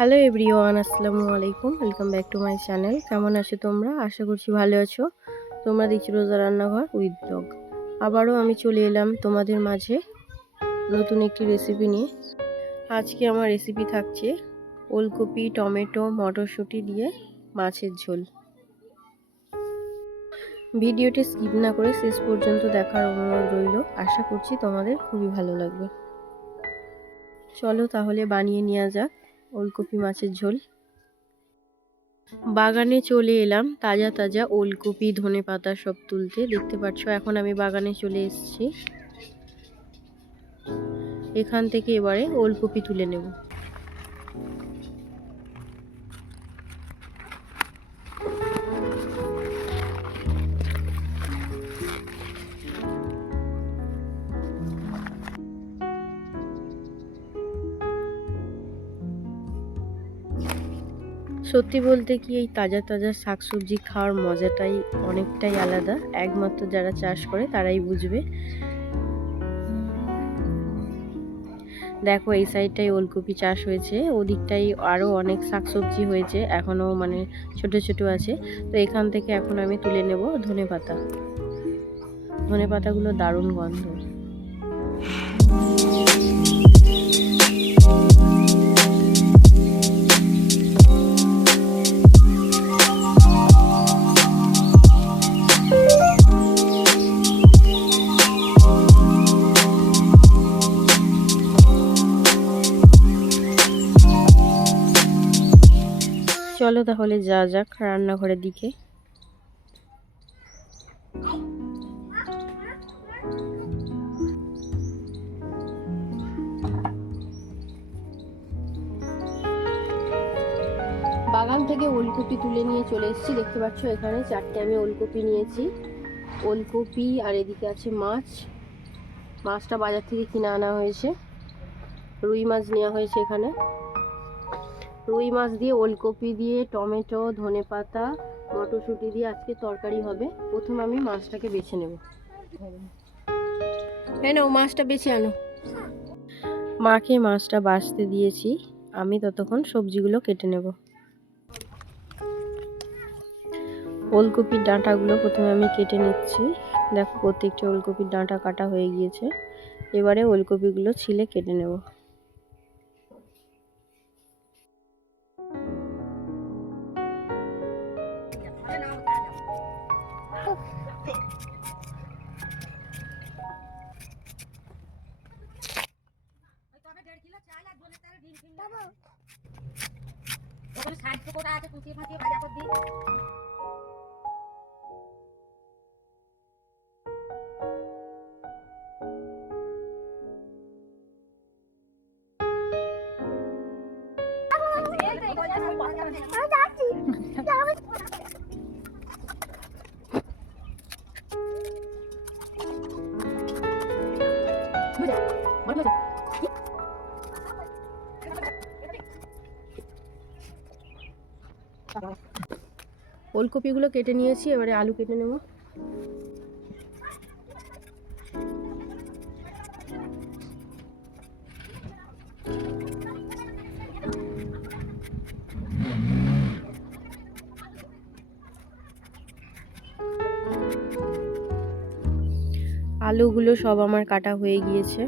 Hello everyone আসসালামু আলাইকুম। Welcome back to my channel কেমন আছো তোমরা? আশা করছি ভালো আছো। তোমরা দেখছি রোজা রান্নাঘর উইথ ব্লগ আবারও আমি চলে এলাম তোমাদের মাঝে নতুন একটি রেসিপি নিয়ে। আজকে আমার রেসিপি থাকছে ওলকপি, টমেটো, মটরশুঁটি দিয়ে মাছের ঝোল। ভিডিওটি স্কিপ না করে শেষ পর্যন্ত দেখার অনুরোধ রইল। আশা করছি তোমাদের খুবই ভালো লাগবে। চলো তাহলে বানিয়ে নেওয়া যাক। ওলকপি মাছের ঝোল। বাগানে চলে এলাম, তাজা তাজা ওলকপি, ধনে পাতা সব তুলতে। দেখতে পাচ্ছ, এখন আমি বাগানে চলে এসেছি। এখান থেকে এবারে ওলকপি তুলে নেব। সত্যি বলতে কি এই তাজা তাজা শাকসবজি খাওয়ার মজাটাই অনেকটাই আলাদা। একমাত্র যারা চাষ করে তারাই বুঝবে। দেখো, এই সাইডটাই ওলকপি চাষ হয়েছে। ওদিকটাই আরও অনেক শাকসবজি হয়েছে। এখনও মানে ছোট ছোট আছে। তো এখান থেকে এখন আমি তুলে নেব ধনে পাতা ধনে পাতাগুলো দারুণ গন্ধ। চলো তাহলে যা যাক রান্নাঘরের দিকে। বাগান থেকে ওলকপি তুলে নিয়ে চলে এসেছি। দেখতে পাচ্ছ এখানে চারটে আমি ওলকপি নিয়েছি। ওলকপি আর এদিকে আছে মাছ। মাছটা বাজার থেকে কিনে আনা হয়েছে। রুই মাছ নেওয়া হয়েছে এখানে। রুই মাছ দিয়ে, ওলকপি দিয়ে, টমেটো ধনে পাতা মটরশুঁটি দিয়ে আজকে তরকারি হবে। প্রথম আমি মাছটাকে বেছে নেব। হ্যাঁ মাছটা বেছে আনো। মাকে মাছটা বাছতে দিয়েছি। আমি ততক্ষণ সবজিগুলো কেটে নেব। ওলকপির ডাঁটাগুলো প্রথমে আমি কেটে নিচ্ছি। দেখো, প্রত্যেকটি ওলকপির ডাঁটা কাটা হয়ে গিয়েছে। এবারে ওলকপিগুলো ছিলে কেটে নেব। পকোড়া আছে কুচিয়ে ফাঁচিয়ে ওলকপিগুলো কেটে নিয়েছি এবারে আলু কেটে নেব। আলুগুলো সব আমার কাটা হয়ে গিয়েছে।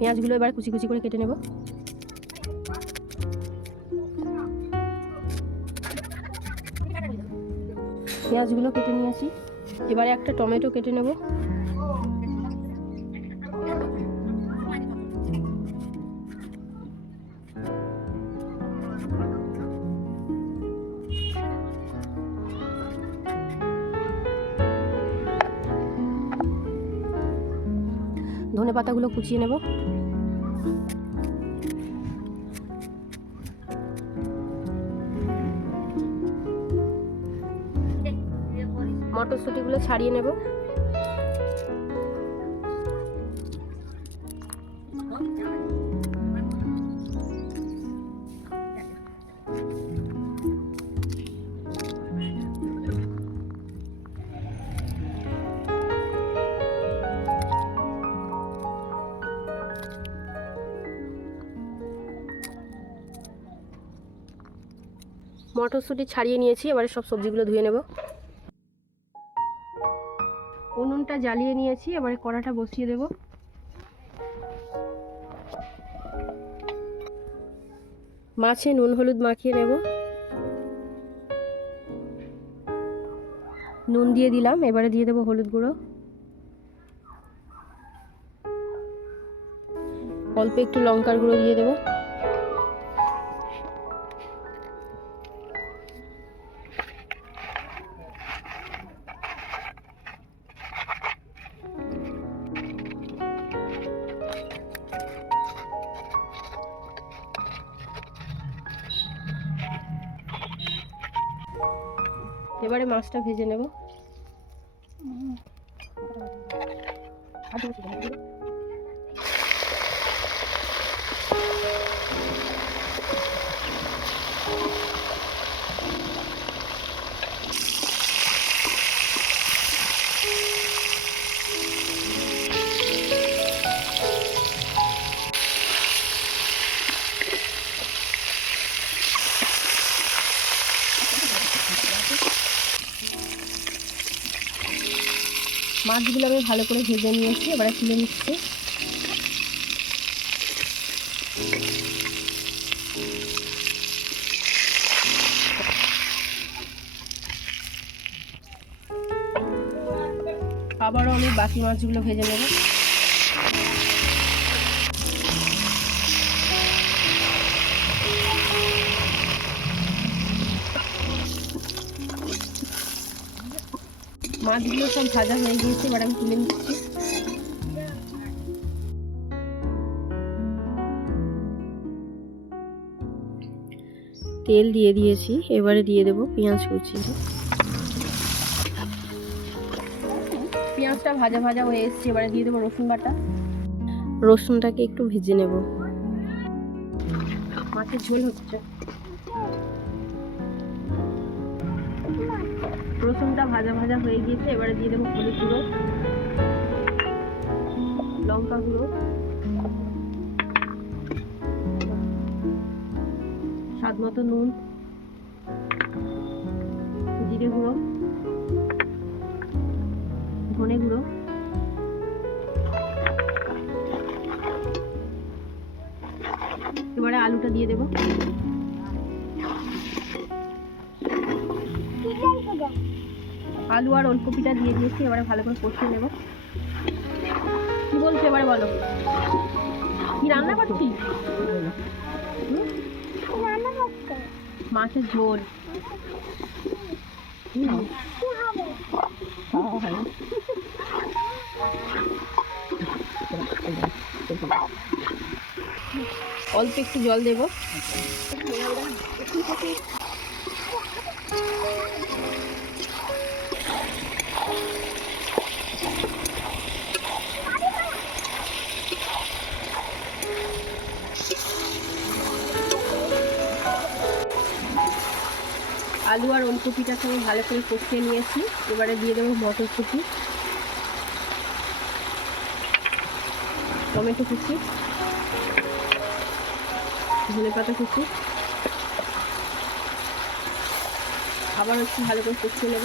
পেঁয়াজগুলো এবার কুচি কুচি করে কেটে নেব। পেঁয়াজগুলো কেটে নিয়েছি এবারে একটা টমেটো কেটে নেব। ধনে পাতাগুলো কুচিয়ে নেব। মটরশুঁটিগুলো ছাড়িয়ে নেব। মটরশুঁটি ছাড়িয়ে নিয়েছি এবারে সব সবজিগুলো ধুয়ে নেব। উনুনটা জ্বালিয়ে নিয়েছি, এবারে কড়াটা বসিয়ে দেব। মাছে নুন, হলুদ মাখিয়ে নেব। নুন দিয়ে দিলাম, এবারে দিয়ে দেবো হলুদ গুঁড়ো। অল্প একটু লঙ্কার গুঁড়ো দিয়ে দেবো। এবারে মাছটা ভেজে নেব। মাছগুলো আমি ভালো করে ভেজে নিয়েছি, এবারে তুলে নিচ্ছি। আবারও আমি বাকি মাছগুলো ভেজে নেব। মাছগুলো সব ভাজা হয়ে গিয়েছে, এবার আমি তুলে নিচ্ছি। তেল দিয়ে দিয়েছি, এবারে দিয়ে দেবো পেঁয়াজ কুচি। পেঁয়াজটা ভাজা ভাজা হয়ে এসছে, এবারে দিয়ে দেবো রসুন বাটা। রসুনটাকে একটু ভেজে নেব। মাছের ঝোল হচ্ছে। রসুনটা ভাজা ভাজা হয়ে গিয়েছে, এবারে দিয়ে দেবো হলুদ গুঁড়ো, লঙ্কা গুঁড়ো। স্বাদ মতো নুন, জিরে গুঁড়ো, ধনে গুঁড়ো। এবারে আলুটা দিয়ে দেবো। আলু আর ওলকপিটা দিয়ে দিয়েছি এবারে ভালো করে কষিয়ে নেব। কি বলছো এবারে বলো? কি রান্না করছি মাছের ঝোল। অল্প একটু জল দেবো। আলু আর ওলকপিটার সঙ্গে ভালো করে কষিয়ে নিয়েছি। এবারে দিয়ে দেবো মটরশুঁটি। টমেটো কুচি। ধনে পাতা কুচি। আবার হচ্ছে ভালো করে কষিয়ে নেব।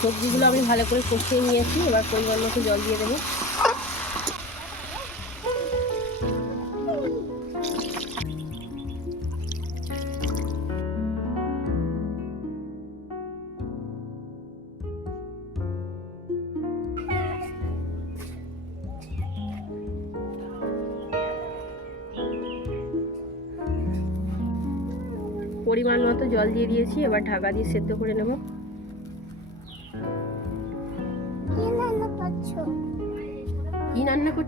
সবজিগুলো আমি ভালো করে কষিয়ে নিয়েছি, এবার পরিমাণ মতো জল দিয়ে দেবো। পরিমাণ মতো জল দিয়ে দিয়েছি, এবার ঢাকা দিয়ে সেদ্ধ করে নেব।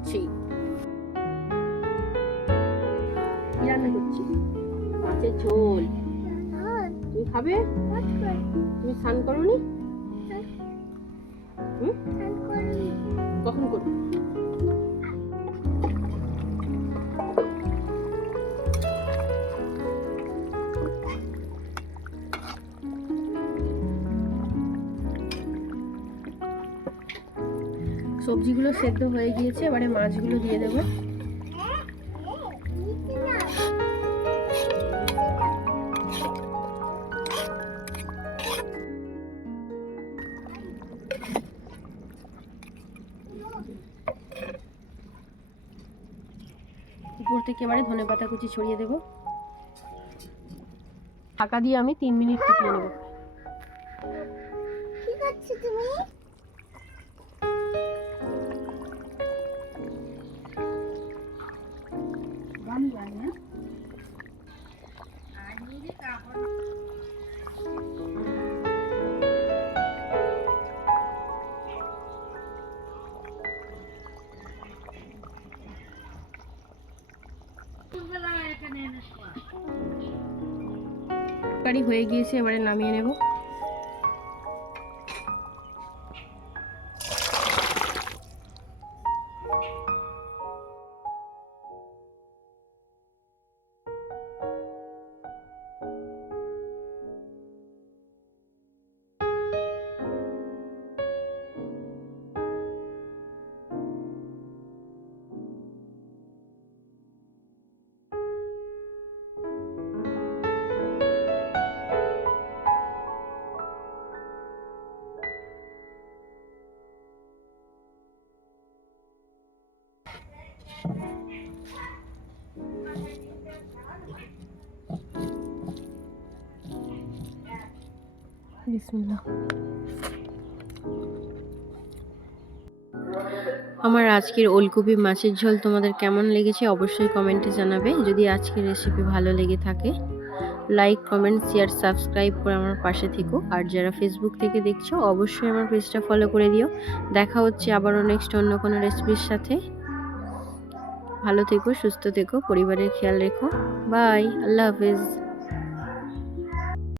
করছি। কি রান্না করছি মাছের ঝোল। তুমি খাবে? তুমি স্নান করোনি? হুম? কখন করবে? সবজিগুলো সেদ্ধ হয়ে গিয়েছে, এবারে মাছগুলো দিয়ে দেবো। থেকে এবারে ধনে পাতা কুচি ছড়িয়ে দেবো। ঢাকা দিয়ে আমি তিন মিনিট ফুটিয়ে নেব। তুমি? তরকারি হয়ে গিয়েছে এবারে নামিয়ে নেব। আমার আজকের ওলকপি মাছের ঝোল তোমাদের কেমন লেগেছে অবশ্যই কমেন্টে জানাবে। যদি আজকের রেসিপি ভালো লেগে থাকে লাইক কমেন্ট শেয়ার সাবস্ক্রাইব করে আমার পাশে থেকো। আর যারা ফেসবুক থেকে দেখছ, অবশ্যই আমার পেজটা ফলো করে দিও। দেখা হচ্ছে আবারও নেক্সট অন্য কোনো রেসিপির সাথে। ভালো থেকো, সুস্থ থেকো, পরিবারের খেয়াল রেখো। বাই আল্লাহ হাফেজ।